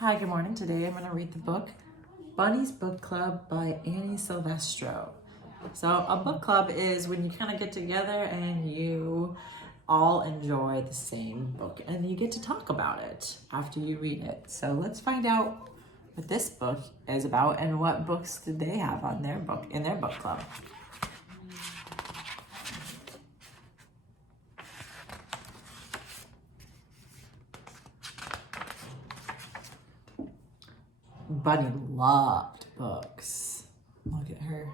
Hi, good morning. Today I'm going to read the book Bunny's Book Club by Annie Silestro. So a book club is when you kind of get together and you all enjoy the same book and you get to talk about it after you read it. So let's find out what this book is about and what books did they have on their book in their book club. Bunny loved books. Look at her.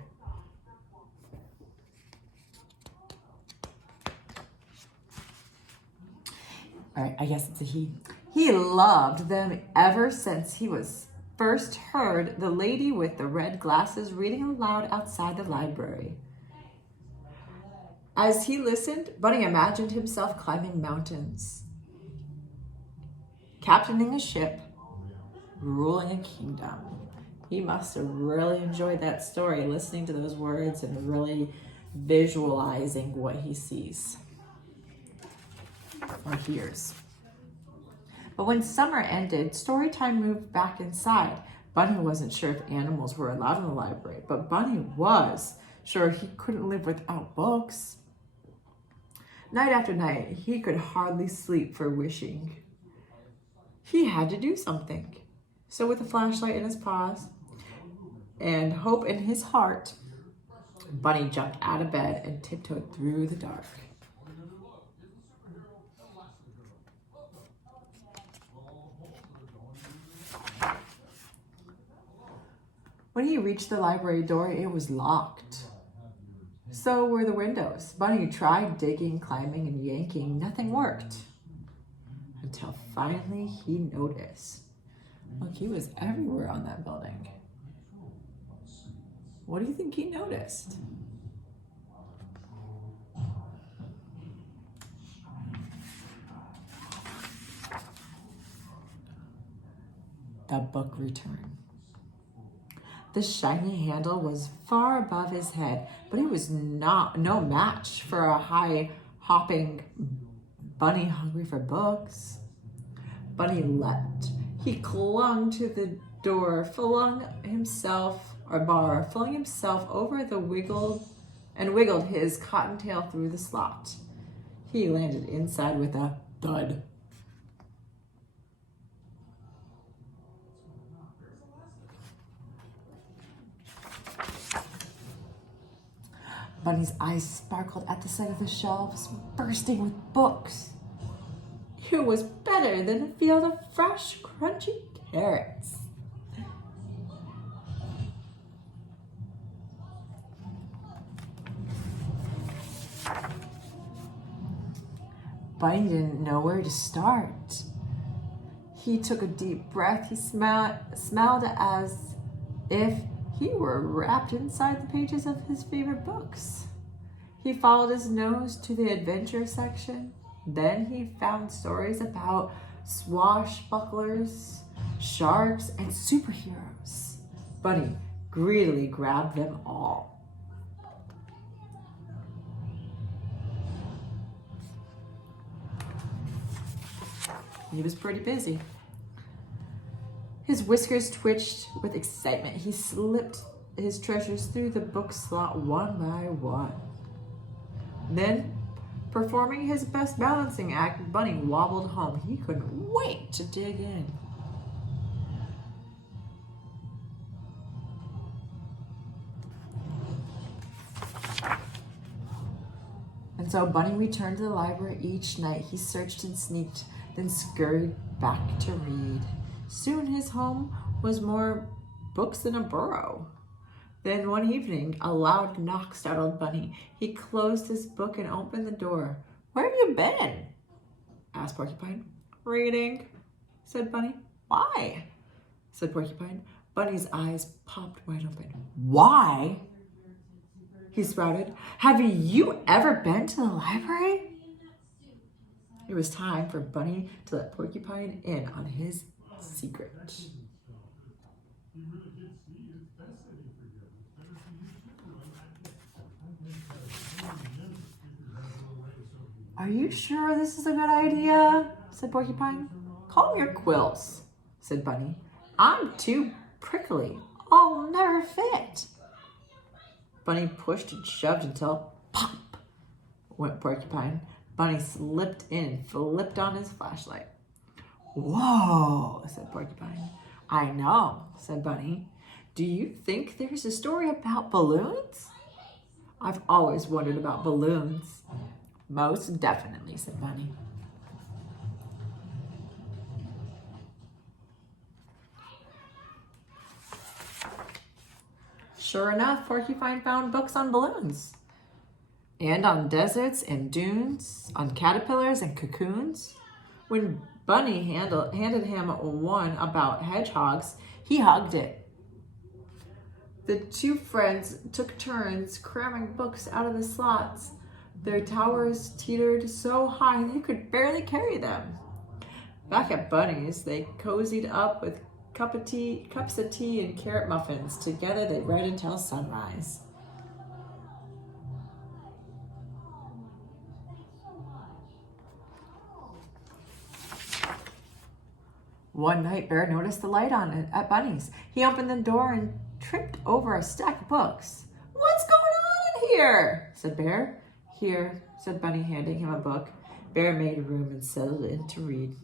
All right, I guess it's a he. He loved them ever since he was first heard the lady with the red glasses reading aloud outside the library. As he listened, Bunny imagined himself climbing mountains, captaining a ship, ruling a kingdom. He must have really enjoyed that story, listening to those words and really visualizing what he sees or hears. But when summer ended, story time moved back inside. Bunny wasn't sure if animals were allowed in the library, but Bunny was sure he couldn't live without books. Night after night, he could hardly sleep for wishing. He had to do something. So with a flashlight in his paws and hope in his heart, Bunny jumped out of bed and tiptoed through the dark. When he reached the library door, it was locked. So were the windows. Bunny tried digging, climbing, and yanking. Nothing worked. Until finally he noticed. Look, he was everywhere on that building. What do you think he noticed? The book return. The shiny handle was far above his head, but it was no match for a high-hopping bunny hungry for books. Bunny leapt. He clung to the door, flung himself over the wiggled his cottontail through the slot. He landed inside with a thud. Bunny's eyes sparkled at the sight of the shelves bursting with books. It was better than a field of fresh, crunchy carrots. Bunny didn't know where to start. He took a deep breath. He smelled as if he were wrapped inside the pages of his favorite books. He followed his nose to the adventure section. Then he found stories about swashbucklers, sharks, and superheroes. Bunny greedily grabbed them all. He was pretty busy. His whiskers twitched with excitement. He slipped his treasures through the book slot one by one. Then, performing his best balancing act, Bunny wobbled home. He couldn't wait to dig in. And so Bunny returned to the library each night. He searched and sneaked, then scurried back to read. Soon his home was more books than a burrow. Then one evening, a loud knock startled Bunny. He closed his book and opened the door. "Where have you been?" asked Porcupine. "Reading," said Bunny. "Why?" said Porcupine. Bunny's eyes popped wide open. "Why?" he sprouted. "Have you ever been to the library?" It was time for Bunny to let Porcupine in on his secret. "Are you sure this is a good idea?" said Porcupine. "Calm your quills," said Bunny. I'm too prickly. I'll never fit. Bunny pushed and shoved until pop went Porcupine. Bunny slipped in and flipped on his flashlight. Whoa, said Porcupine. I know, said Bunny. Do you think there's a story about balloons? I've always wondered about balloons. Most definitely, said Bunny. Sure enough, Porcupine found books on balloons. And on deserts and dunes, on caterpillars and cocoons. When Bunny handed him one about hedgehogs, he hugged it. The two friends took turns cramming books out of the slots. Their towers teetered so high they could barely carry them. Back at Bunny's, they cozied up with cups of tea and carrot muffins. Together they read until sunrise. One night, Bear noticed the light on at Bunny's. He opened the door and tripped over a stack of books. What's going on in here? Said Bear. Here, said Bunny, handing him a book. Bear made room and settled in to read.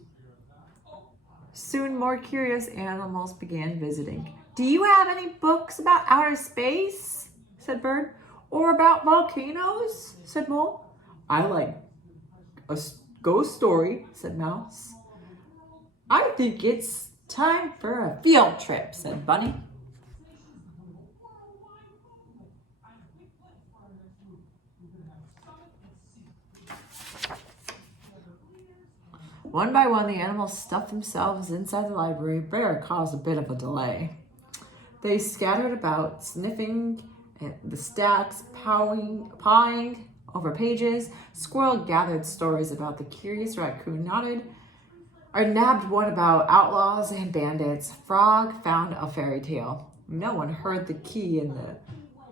Soon more curious animals began visiting. Do you have any books about outer space? Said Bird. Or about volcanoes? Said Mole. I like a ghost story, said Mouse. I think it's time for a field trip, said Bunny. One by one, the animals stuffed themselves inside the library. Bear caused a bit of a delay. They scattered about, sniffing the stacks, pawing over pages. Squirrel gathered stories about the curious raccoon, nabbed one about outlaws and bandits. Frog found a fairy tale. No one heard the key in the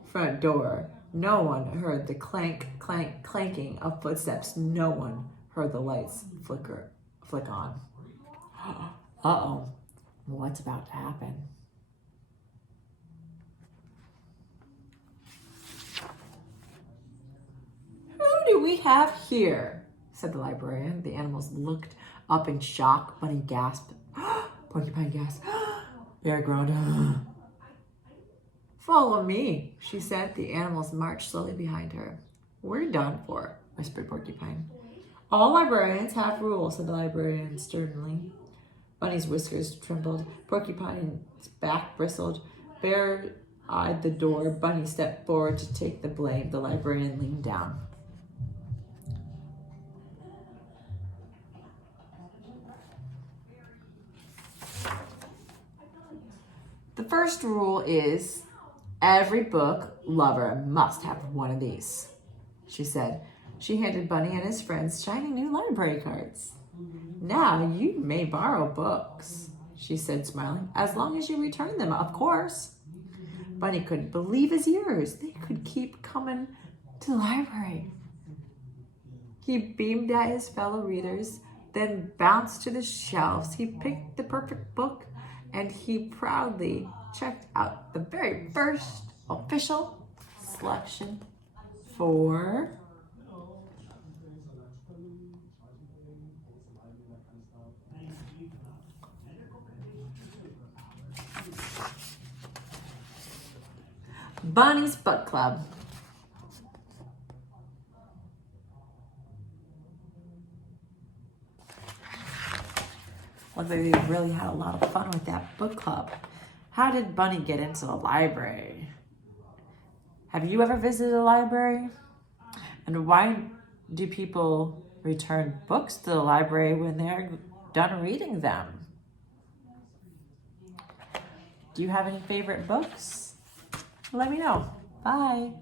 front door. No one heard the clanking of footsteps. No one heard the lights flick on. Uh-oh, what's about to happen? Who do we have here? Said the librarian. The animals looked up in shock. Bunny gasped. Porcupine gasped. Bear groaned. Follow me, she said. The animals marched slowly behind her. We're done for, whispered Porcupine. All librarians have rules, said the librarian sternly. Bunny's whiskers trembled. Porcupine's back bristled. Bear eyed the door. Bunny stepped forward to take the blame. The librarian leaned down. The first rule is every book lover must have one of these, she said. She handed Bunny and his friends shiny new library cards. Now you may borrow books, she said, smiling, as long as you return them, of course. Bunny couldn't believe his ears. They could keep coming to the library. He beamed at his fellow readers, then bounced to the shelves. He picked the perfect book, and he proudly checked out the very first official selection for Bunny's Book Club. Well, they really had a lot of fun with that book club. How did Bunny get into the library? Have you ever visited a library? And why do people return books to the library when they're done reading them? Do you have any favorite books? Let me know. Bye.